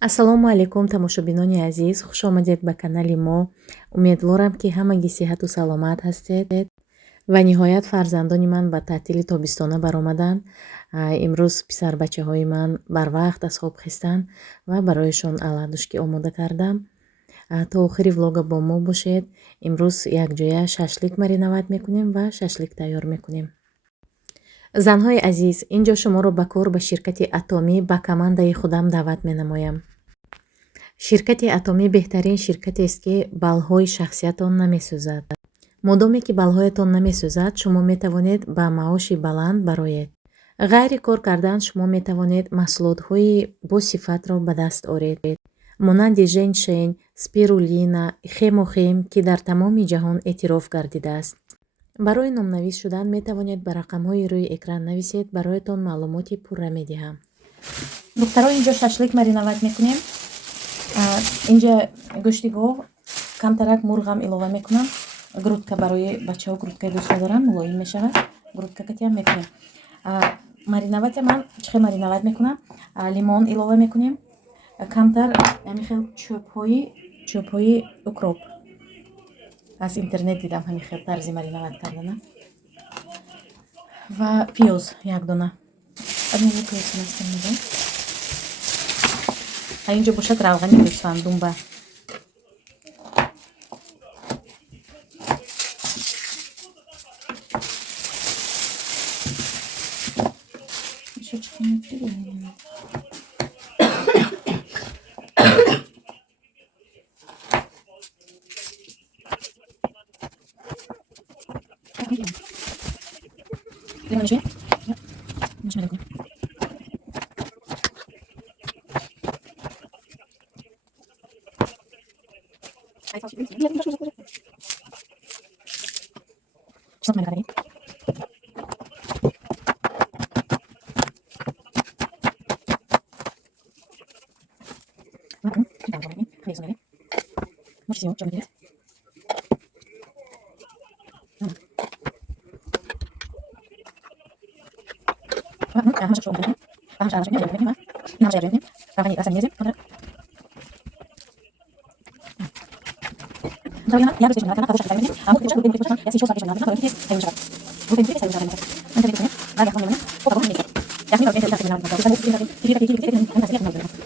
Ассалому алайкум тамошобинони азиз, хуш омадед ба канали мо. Умедворам ки ҳамагӣ сиҳату саломат ҳастед ва ниҳоят фарзандони ман ба таътили тобистона баромаданд. Имрӯз писарбачаҳои ман барвақт аз хоб хистанд ва барояшон аладушкӣ омода кардам. То охири влога бо мо бошед. Имрӯз якҷоя шашлик мариноват мекунем ва шашлик тайёр мекунем. занҳои азиз, ин ҷо шуморо ба кор ба ширкати Атомӣ ба командаи худам даъват менамоям. ширкати Атомӣ беҳтарин ширкатест, ки балҳои шахсиятон намесӯзад. модоме ки балҳоятон намесӯзад, шумо метавонед ба маоши баланд бароед. ғайри кор кардан шумо метавонед маҳсулотҳои босифатро ба даст оред, монанди женшен, спирулина, хемохем, ки дар тамоми ҷаҳон эътироф гардидааст. барои номнавис шудан метавонед ба рақамҳои рӯи экран нависед. бароятон маълумоти пурра медиҳам. духтаро, инҷо шашлик мариноват мекунем. инҷа гӯшти гов, камтарак мурғам илова мекунам. грудка барои бачаҳо грудкаи дӯст надорам, мулоим мешавад. грудка катиам мекунем. мариновати ман чӣ хел мариноват мекунам? лимон илова мекунем. камтар ҳамин хел чӯбҳои укроп. аз интернет дидам ҳамин хел тарзи мариноват кардана. ва пиёз як дона. инҷо бошад равғани гӯсфанд думба.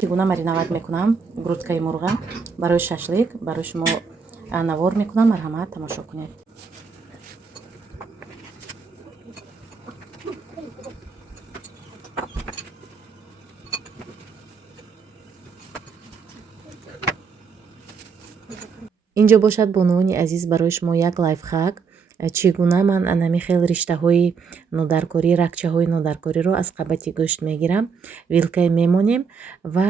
чигуна мариноват мекунам грудкаи мурға барои шашлик. барои шумо навор мекунам. марҳамат, тамошо кунед. инҷо бошад бонувони азиз барои шумо як лайфхак. чӣ гуна ман анами хел риштаҳои нодаркорӣ, ракчаҳои нодаркориро аз қабати гӯшт мегирам, вилкае мемонем ва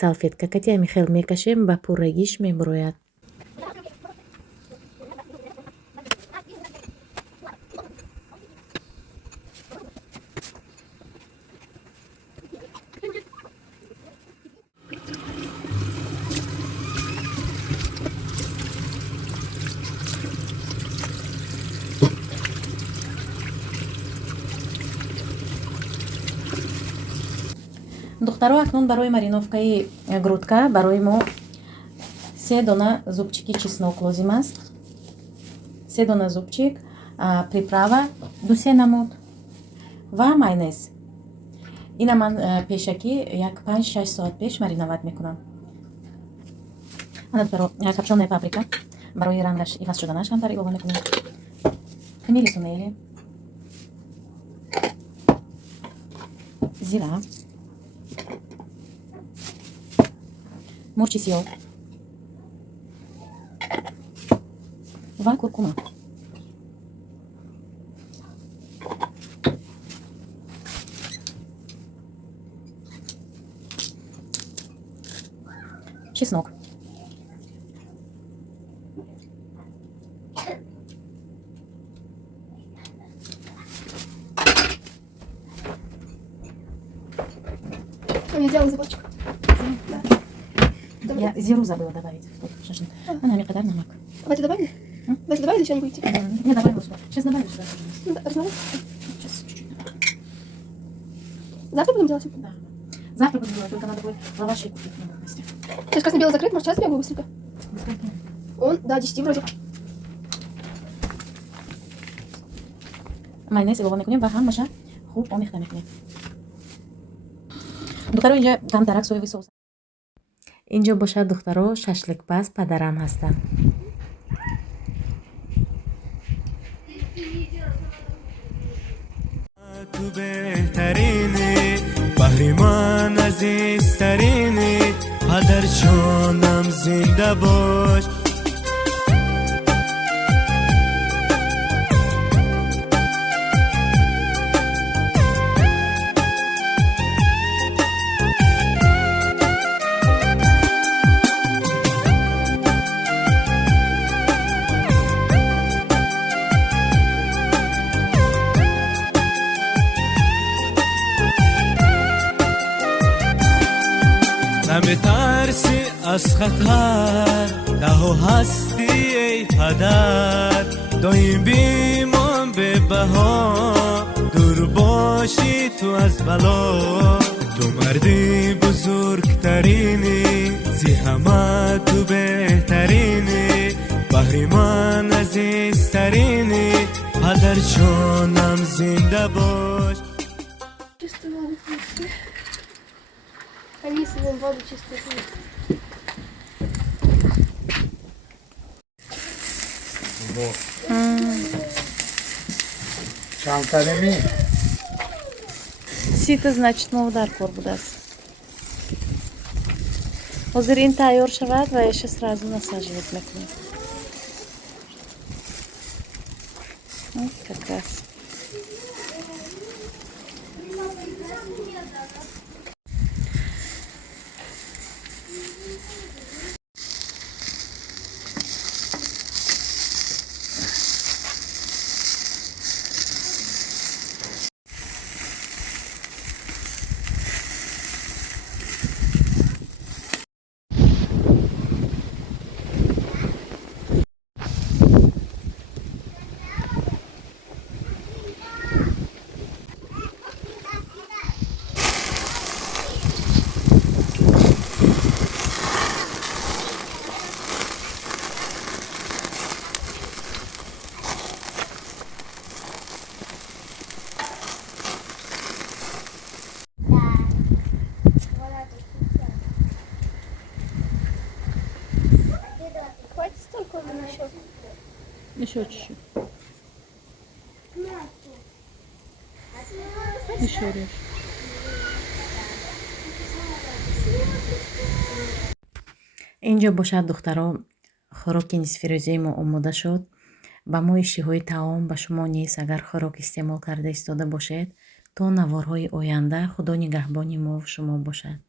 салфеткакати ҳамин хел мекашем, ба пуррагиш мебурояд. духтаро, акнун барои мариновкаи грудка барои мо 3 дона зубчики чеснок лозим аст. 3 дона зубчик, приправа, 2-3 намуд ва майонез. ина ман пешакӣ як 5-6 соат пеш мариноват мекунам. духтаро, капшонная паприка барои рангаш иваз шуданаш камтар илова мекунем. хмели сунели, зира, мурчи сиёҳ ва куркума. чеснок. Я сделала заборчик. Я зиру забыла добавить в тот шашлык. Она мне кадар намак. Давайте добавим? Давайте добавили, еще не будете? Я добавила сюда. Сейчас добавлю сюда. Разновать? Сейчас чуть-чуть. Завтра будем делать? Да. Завтра буду делать, только надо будет лаваши купить на месте. Сейчас красно-белый закрыт, может, сейчас бегаю быстренько. Он, да, 10 вроде. майонез илова мекунем ва ҳамаша хуб омехта мекунем. духтаро инҷа камтарак соевый соус. инҷо бошад духтаро шашликбаз падарам ҳастанд. تو بهترینی بحری من عزیزترینی پدر جانم زنده باش نمیترسی از خطر دهو هستی ای پدر دایم بیمان به بها دور باشی تو از بلا تو مردی بزرگترینی زی همه تو بهترینی بحری من عزیزترینی پدر جانم زنده باش. Они с ним воду чистую. Чантанеми. сита значит мовдар кор будааст. ҳозир ин тайёр шавад ва яша сразу насаживать мекунем. Как раз. Хватит столько еще. Еще чуть-чуть. Еще режь. инҷо бошад духтаро хӯроки нисфирӯзаи мо омода шуд. ба мо ишиҳои таом ба шумо низ агар хӯрок истеъмол карда истода бошед то наворҳои оянда худо нигаҳбони мо шумо бошад.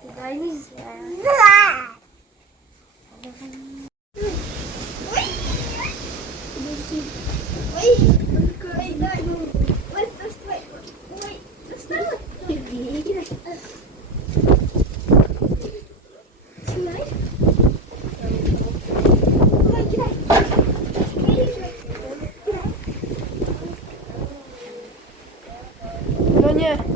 Куда нельзя. Леня.